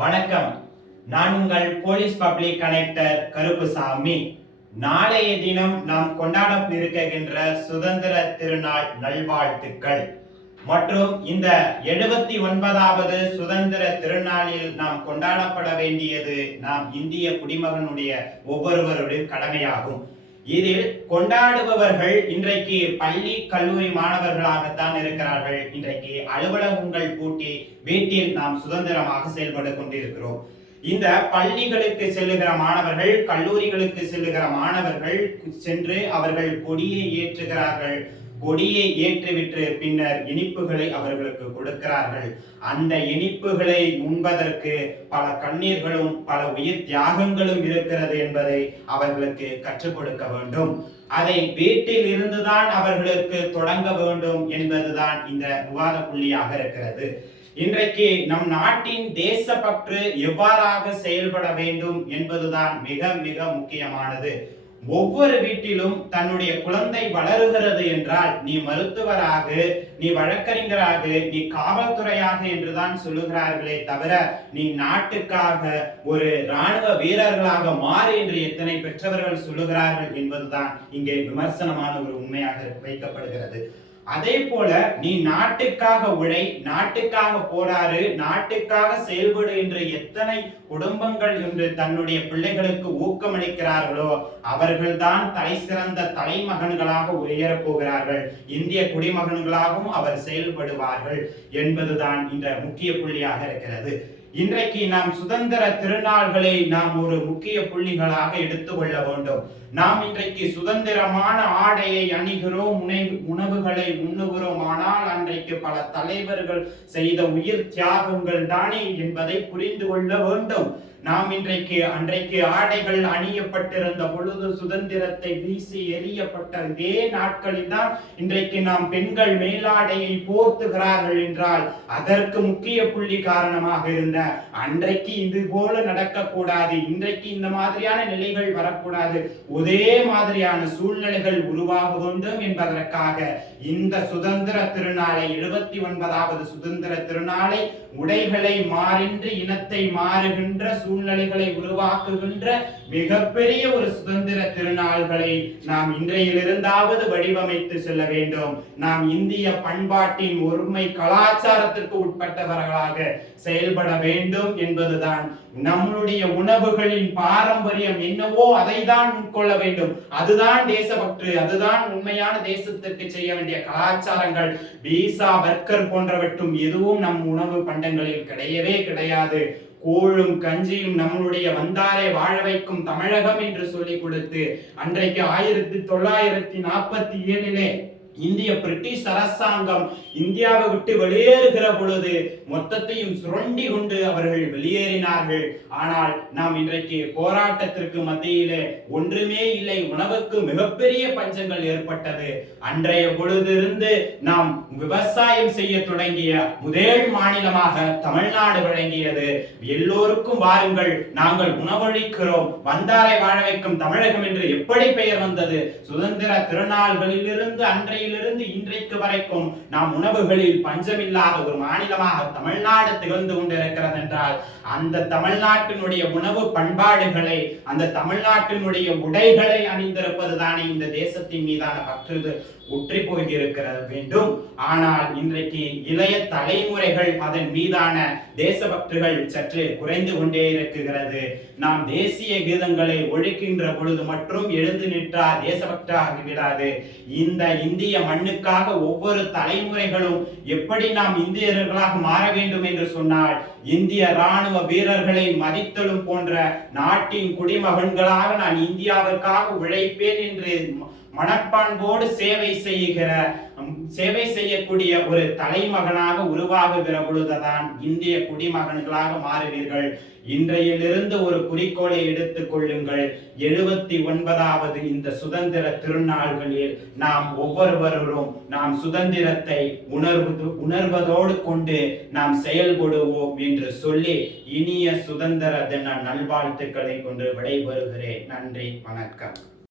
வணக்கம். நான் உங்கள் போலீஸ் பப்ளிக் கனெக்டர் கருப்புசாமி. நாளைய தினம் நாம் கொண்டாட இருக்கின்ற சுதந்திர திருநாள் நல்வாழ்த்துக்கள். மற்றும் இந்த 79வது சுதந்திர திருநாளில் நாம் கொண்டாடப்பட வேண்டியது நாம் இந்திய குடிமகனுடைய ஒவ்வொருவருடைய கடமையாகும். இதில் கொண்டாடுபவர்கள் இன்றைக்கு பள்ளி கல்லூரி மாணவர்களாகத்தான் இருக்கிறார்கள். இன்றைக்கு அலுவலகங்கள் பூட்டி வீட்டில் நாம் சுதந்திரமாக செயல்பட கொண்டிருக்கிறோம். இந்த பள்ளிகளுக்கு செல்லுகிற மாணவர்கள், கல்லூரிகளுக்கு செல்லுகிற மாணவர்கள் சென்று அவர்கள் கொடியை ஏற்றுகிறார்கள். கொடியை ஏற்றிவிட்டு பின்னர் இனிப்புகளை அவர்களுக்கு கொடுக்கிறார்கள். அந்த இனிப்புகளை உண்பதற்கு பல கண்ணீர்களும் பல உயிர் தியாகங்களும் இருக்கிறது என்பதை அவர்களுக்கு கற்றுக் கொடுக்க வேண்டும். அதை வீட்டில் இருந்துதான் அவர்களுக்கு தொடங்க வேண்டும் என்பதுதான் இந்த விவாத புள்ளியாக இருக்கிறது. இன்றைக்கு நம் நாட்டின் தேசப்பற்று எவ்வாறாக செயல்பட வேண்டும் என்பதுதான் மிக மிக முக்கியமானது. ஒவ்வொரு வீட்டிலும் தன்னுடைய குழந்தை வளருகிறது என்றால் நீ மருத்துவராக, நீ வழக்கறிஞராக, நீ காவல்துறையாக என்றுதான் சொல்லுகிறார்களே தவிர நீ நாட்டுக்காக ஒரு இராணுவ வீரர்களாக மாறு என்று எத்தனை பெற்றவர்கள் சொல்லுகிறார்கள் என்பதுதான் இங்கே விமர்சனமான ஒரு உண்மையாக வைக்கப்படுகிறது. அதே போல நீ நாட்டுக்காக உழை, நாட்டுக்காக போராடு, நாட்டுக்காக செயல்படு என்று எத்தனை குடும்பங்கள் என்று தன்னுடைய பிள்ளைகளுக்கு ஊக்கமளிக்கிறார்களோ அவர்கள்தான் தலை சிறந்த தலைமகன்களாக உயரப் போகிறார்கள். இந்திய குடிமகன்களாகவும் அவர் செயல்படுவார்கள் என்பதுதான் இந்த முக்கிய புள்ளியாக இருக்கிறது. இன்றைக்கு நாம் சுதந்திர திருநாள்களை நாம் ஒரு முக்கிய புள்ளிகளாக எடுத்துக்கொள்ள வேண்டும். நாம் இன்றைக்கு சுதந்திரமான ஆடையை அணிகிறோம், உணவுகளை உண்ணுகிறோம். ஆனால் அன்றைக்கு பல தலைவர்கள் செய்த உயிர் தியாகங்கள் தானே என்பதை புரிந்து கொள்ள வேண்டும். நாம் அன்றைக்கு ஆடைகள் அணியப்பட்டிருந்த பொழுது சுதந்திரத்தை வீசி எறியப்பட்ட இதே நாட்களில் தான் இன்றைக்கு நாம் பெண்கள் மேலாடையை போர்த்துகிறார்கள் என்றால் அதற்கு முக்கிய புள்ளி காரணமாக இருந்த அன்றைக்கு இது போல நடக்கக்கூடாது, இன்றைக்கு இந்த மாதிரியான நிலைகள் வரக்கூடாது, ஒரே மாதிரியான சூழ்நிலைகள் உருவாக வேண்டும் என்பதற்காக இந்த சுதந்திர திருநாளை 79வது சுதந்திர திருநாளை உடைகளை மாறின்றி இனத்தை மாறுகின்ற சூழ்நிலைகளை உருவாக்குகின்ற மிகப்பெரிய ஒரு சுதந்திர திருநாள்களை நாம் இன்றையிலிருந்தாவது வடிவமைத்து செல்ல வேண்டும். நாம் இந்திய பண்பாட்டின் ஒருமை கலாச்சாரத்திற்கு உட்பட்டவர்களாக செயல்பட வேண்டும் என்பதுதான். நம்முடைய உணவுகளின் பாரம்பரியம் என்னவோ அதை தான் உட்கொள்ள வேண்டும். அதுதான் தேசப்பற்று, அதுதான் உண்மையான தேசத்திற்கு செய்ய வேண்டிய கலாச்சாரங்கள். பீசா, பர்கர் போன்றவற்றும் எதுவும் நம் உணவு பண்டங்களில் கிடையவே கிடையாது. கூழும் கஞ்சியும் நம்மளுடைய வந்தாரை வாழ வைக்கும் தமிழகம் என்று சொல்லிக் கொடுத்து அன்றைக்கு 1947 இந்திய பிரிட்டிஷ் அரசாங்கம் இந்தியாவை விட்டு வெளியேறுகிற பொழுது மொத்தத்தையும் சுரண்டி கொண்டு அவர்கள் வெளியேறினார்கள். ஆனால் நாம் இன்றைக்கு போராட்டத்திற்கு மத்தியிலே ஒன்றுமே இல்லை, உணவுக்கு மிகப்பெரிய பஞ்சங்கள் ஏற்பட்டது. அன்றைய பொழுதிலிருந்து நாம் விவசாயம் செய்ய தொடங்கிய முதல் மாநிலமாக தமிழ்நாடு விளங்கியது. எல்லோருக்கும் வாருங்கள், நாங்கள் உணவளிக்கிறோம், வந்தாரை வாழ வைக்கும் தமிழகம் என்று எப்படி பெயர் வந்தது? சுதந்திர திருநாள்களிலிருந்து அன்றையிலிருந்து இன்றைக்கு வரைக்கும் நாம் உணவுகளில் பஞ்சமில்லாத ஒரு மாநிலமாக தமிழ்நாடு திகழ்ந்து கொண்டிருக்கிறது என்றால் அந்த தமிழ்நாட்டினுடைய உணவு பண்பாடுகளை, அந்த தமிழ்நாட்டினுடைய உடைகளை அணிந்திருப்பது தானே இந்த தேசத்தின் மீதான பற்று உற்றி போயிருக்கிறது வேண்டும். ஆனால் இன்றைக்கு இளைய தலைமுறைகள் அதன் மீதான தேசபக்திகள் சற்று குறைந்து கொண்டே இருக்கிறது. நாம் தேசிய கீதங்களை ஒழிக்கின்ற பொழுது மற்றும் எழுந்து நிற்றார் தேசபக்தராகி விடாது. இந்த இந்திய மண்ணுக்காக ஒவ்வொரு தலைமுறைகளும் எப்படி நாம் இந்தியர்களாக மாற வேண்டும் என்று சொன்னால் இந்திய ராணுவ வீரர்களை மதித்தலும் போன்ற நாட்டின் குடிமகன்களாக நான் இந்தியாவிற்காக உழைப்பேன் என்று மனப்பான்போடு சேவை செய்யக்கூடிய ஒரு தலைமகனாக உருவாகுகிற பொழுதுதான் இந்திய குடிமகன்களாக மாறுவீர்கள். இன்றையிலிருந்து ஒரு குறிக்கோளை எடுத்துக் கொள்ளுங்கள். 79வது இந்த சுதந்திர திருநாள்களில் நாம் ஒவ்வொருவரும் நாம் சுதந்திரத்தை உணர்வதோடு கொண்டு நாம் செயல்படுவோம் என்று சொல்லி இனிய சுதந்திர தின நல்வாழ்த்துக்களை கொண்டு விடைபெறுகிறேன். நன்றி, வணக்கம்.